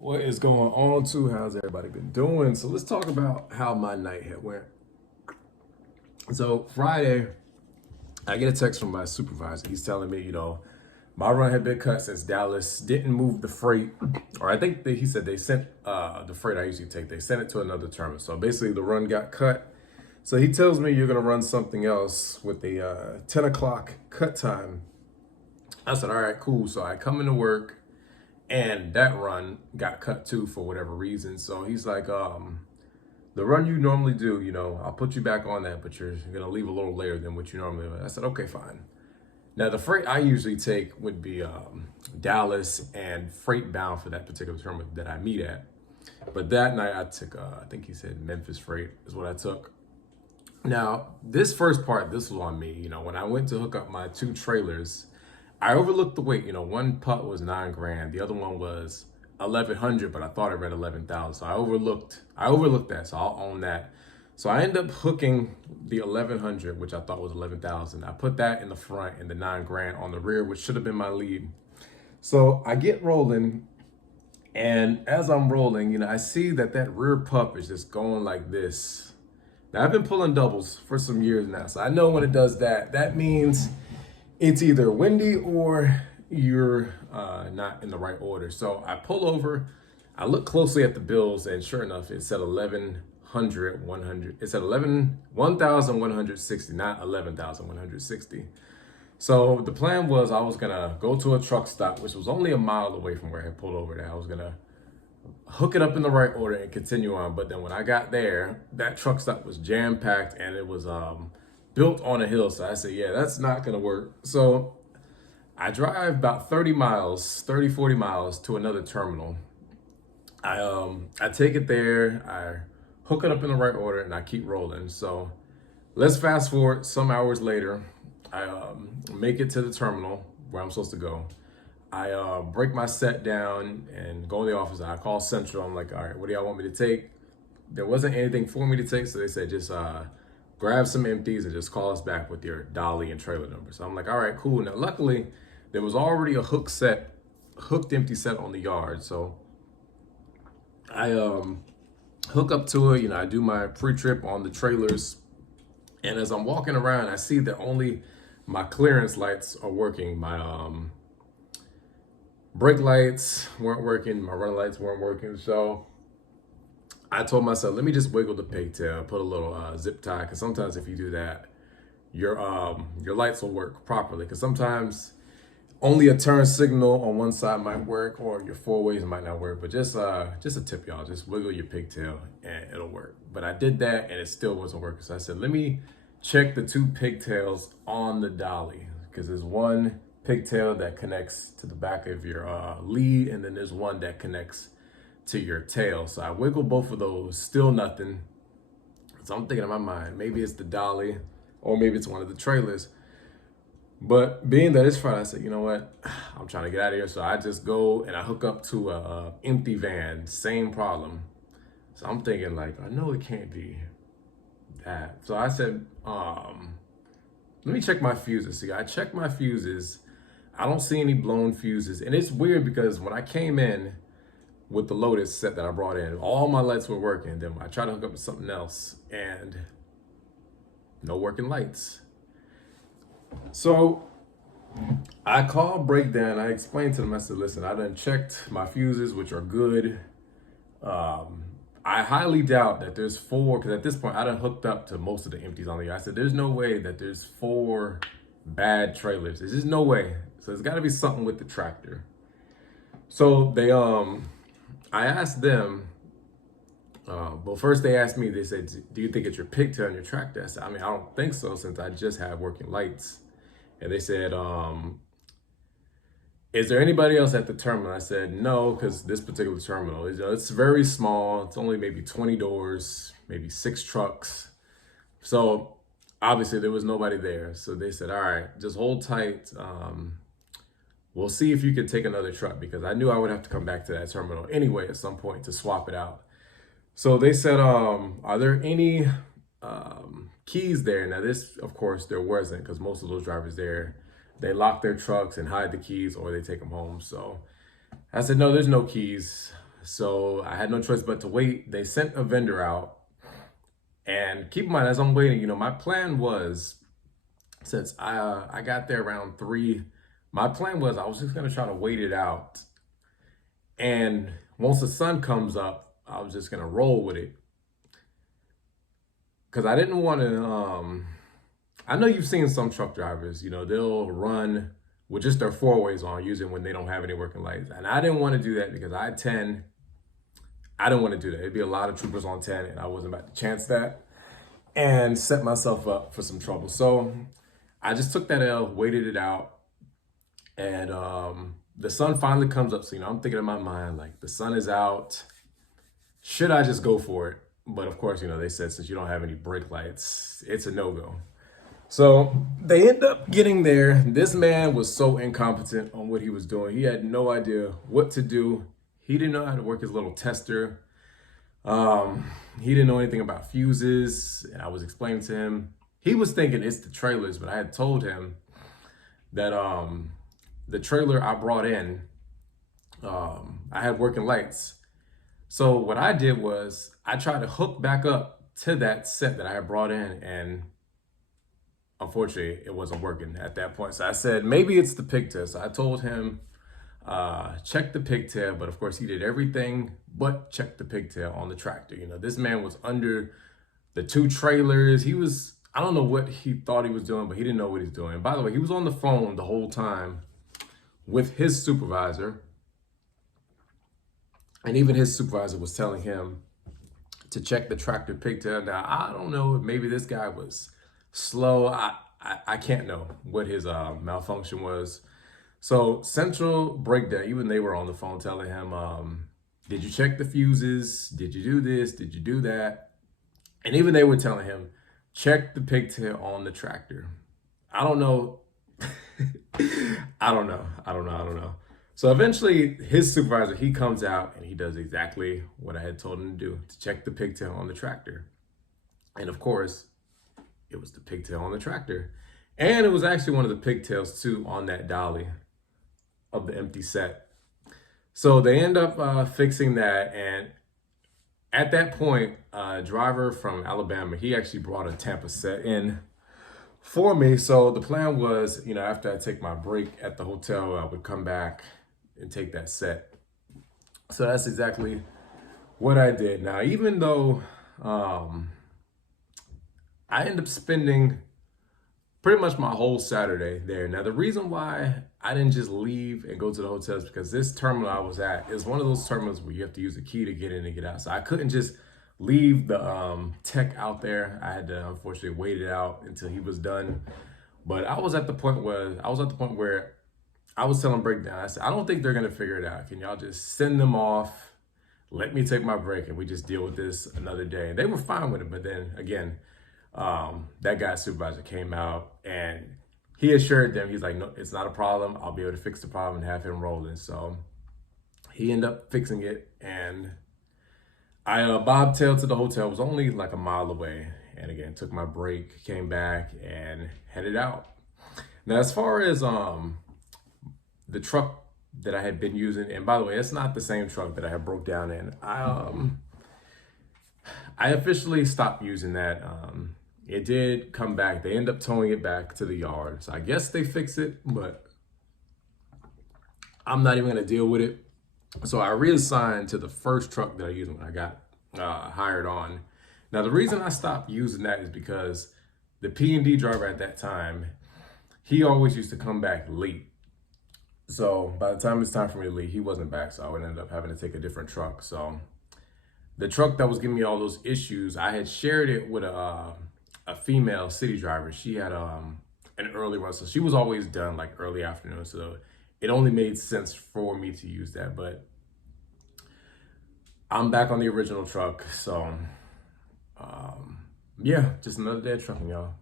What is going on too? How's everybody been doing? So let's talk about how my night had went. So Friday, I get a text from my supervisor. He's telling me, my run had been cut since Dallas didn't move the freight, or I think he said they sent the freight I usually take. They sent it to another terminal. So basically, the run got cut. So he tells me you're gonna run something else with the 10 o'clock cut time. I said, all right, cool. So I come into work. And that run got cut too for whatever reason. So he's like, the run you normally do, I'll put you back on that, but you're gonna leave a little later than what you normally would. I said, okay, fine. Now the freight I usually take would be Dallas and freight bound for that particular terminal that I meet at. But that night I took, I think he said Memphis freight is what I took. Now this first part, this was on me. When I went to hook up my two trailers, I overlooked the weight. One putt was 9 grand. The other one was 1,100, but I thought I read 11,000. So I overlooked that. So I'll own that. So I end up hooking the 1,100, which I thought was 11,000. I put that in the front and the 9 grand on the rear, which should have been my lead. So I get rolling. And as I'm rolling, I see that rear pup is just going like this. Now I've been pulling doubles for some years now. So I know when it does that, that means it's either windy or you're not in the right order. So I pull over, I look closely at the bills, and sure enough, it said 1,100. It said 1,160, not 11,160. So the plan was I was gonna go to a truck stop, which was only a mile away from where I had pulled over there. I was gonna hook it up in the right order and continue on. But then when I got there, that truck stop was jam packed and it was built on a hill. So I said, yeah, that's not gonna work. So I drive about 40 miles to another terminal. I take it there, I hook it up in the right order, and I keep rolling. So let's fast forward some hours later. I make it to the terminal where I'm supposed to go. I break my set down and go in the office. I call Central. I'm like, all right, what do y'all want me to take? There wasn't anything for me to take, so they said just grab some empties and just call us back with your dolly and trailer number. So I'm like, all right, cool. Now, luckily, there was already a hooked empty set on the yard. So I hook up to it. I do my pre-trip on the trailers. And as I'm walking around, I see that only my clearance lights are working. My brake lights weren't working. My running lights weren't working. So I told myself, let me just wiggle the pigtail, put a little zip tie, because sometimes if you do that, your lights will work properly. Because sometimes only a turn signal on one side might work, or your four ways might not work. But just a tip, y'all, just wiggle your pigtail and it'll work. But I did that and it still wasn't working. So I said, let me check the two pigtails on the dolly, because there's one pigtail that connects to the back of your lead, and then there's one that connects to your tail. So I wiggle both of those, still nothing. So I'm thinking in my mind, maybe it's the dolly or maybe it's one of the trailers. But being that it's Friday, I said, you know what? I'm trying to get out of here. So I just go and I hook up to a empty van, same problem. So I'm thinking like, I know it can't be that. So I said, let me check my fuses. See, I checked my fuses. I don't see any blown fuses. And it's weird because when I came in with the Lotus set that I brought in, all my lights were working. Then I tried to hook up to something else and no working lights. So I called Breakdown. I explained to them, I said, listen, I done checked my fuses, which are good. I highly doubt that there's 4, because at this point I done hooked up to most of the empties on the yard. I said, there's no way that there's 4 bad trailers. There's just no way. So there's gotta be something with the tractor. So they, I asked them, well, first they asked me, they said, do you think it's your pigtail on your tractor? I said, I don't think so, since I just have working lights. And they said, is there anybody else at the terminal? I said, no, because this particular terminal, it's very small. It's only maybe 20 doors, maybe 6 trucks. So obviously there was nobody there. So they said, all right, just hold tight. We'll see if you can take another truck, because I knew I would have to come back to that terminal anyway at some point to swap it out. So they said, are there any keys there? Now this, of course, there wasn't, because most of those drivers there, they lock their trucks and hide the keys, or they take them home. So I said, no, there's no keys. So I had no choice but to wait. They sent a vendor out. And keep in mind, as I'm waiting, my plan was, since I got there around 3, my plan was I was just gonna try to wait it out. And once the sun comes up, I was just gonna roll with it. Because I didn't want to, I know you've seen some truck drivers, they'll run with just their four ways on, using when they don't have any working lights. And I didn't want to do that because I didn't want to do that. It'd be a lot of troopers on 10 and I wasn't about to chance that and set myself up for some trouble. So I just took that L, waited it out, and the sun finally comes up. So, I'm thinking in my mind, like, the sun is out. Should I just go for it? But of course, they said since you don't have any brake lights, it's a no-go. So they end up getting there. This man was so incompetent on what he was doing. He had no idea what to do. He didn't know how to work his little tester. He didn't know anything about fuses. And I was explaining to him. He was thinking it's the trailers, but I had told him that the trailer I brought in, I had working lights. So what I did was I tried to hook back up to that set that I had brought in, and unfortunately it wasn't working at that point. So I said, maybe it's the pigtail. So I told him, check the pigtail, but of course he did everything but check the pigtail on the tractor. This man was under the 2 trailers. I don't know what he thought he was doing, but he didn't know what he's doing. By the way, he was on the phone the whole time with his supervisor. And even his supervisor was telling him to check the tractor pigtail. Now, I don't know if maybe this guy was slow. I can't know what his malfunction was. So central breakdown, even they were on the phone telling him, did you check the fuses? Did you do this? Did you do that? And even they were telling him, check the pigtail on the tractor. I don't know. I don't know. So eventually his supervisor, he comes out and he does exactly what I had told him to do, to check the pigtail on the tractor. And of course, it was the pigtail on the tractor. And it was actually one of the pigtails too on that dolly of the empty set. So they end up fixing that. And at that point, a driver from Alabama, he actually brought a Tampa set in for me. So the plan was, after I take my break at the hotel, I would come back and take that set. So that's exactly what I did. Now, even though I ended up spending pretty much my whole Saturday there. Now, the reason why I didn't just leave and go to the hotel is because this terminal I was at is one of those terminals where you have to use a key to get in and get out. So I couldn't just leave the tech out there. I had to unfortunately wait it out until he was done. But I was at the point where I was telling Breakdown, I said, I don't think they're gonna figure it out. Can y'all just send them off? Let me take my break and we just deal with this another day. And they were fine with it, but then again, that guy's supervisor came out and he assured them, he's like, no, it's not a problem. I'll be able to fix the problem and have him rolling. So he ended up fixing it, and I bobtailed to the hotel. It was only like a mile away. And again, took my break, came back and headed out. Now, as far as the truck that I had been using, and by the way, it's not the same truck that I had broke down in. I officially stopped using that. It did come back. They end up towing it back to the yard. So I guess they fix it, but I'm not even gonna deal with it. So I reassigned to the first truck that I used when I got hired on. Now, the reason I stopped using that is because the P&D driver at that time, he always used to come back late. So by the time it's time for me to leave, he wasn't back. So I would end up having to take a different truck. So the truck that was giving me all those issues, I had shared it with a female city driver. She had an early run, so she was always done like early afternoon. So it only made sense for me to use that. But I'm back on the original truck. So yeah, just another day of trucking, y'all.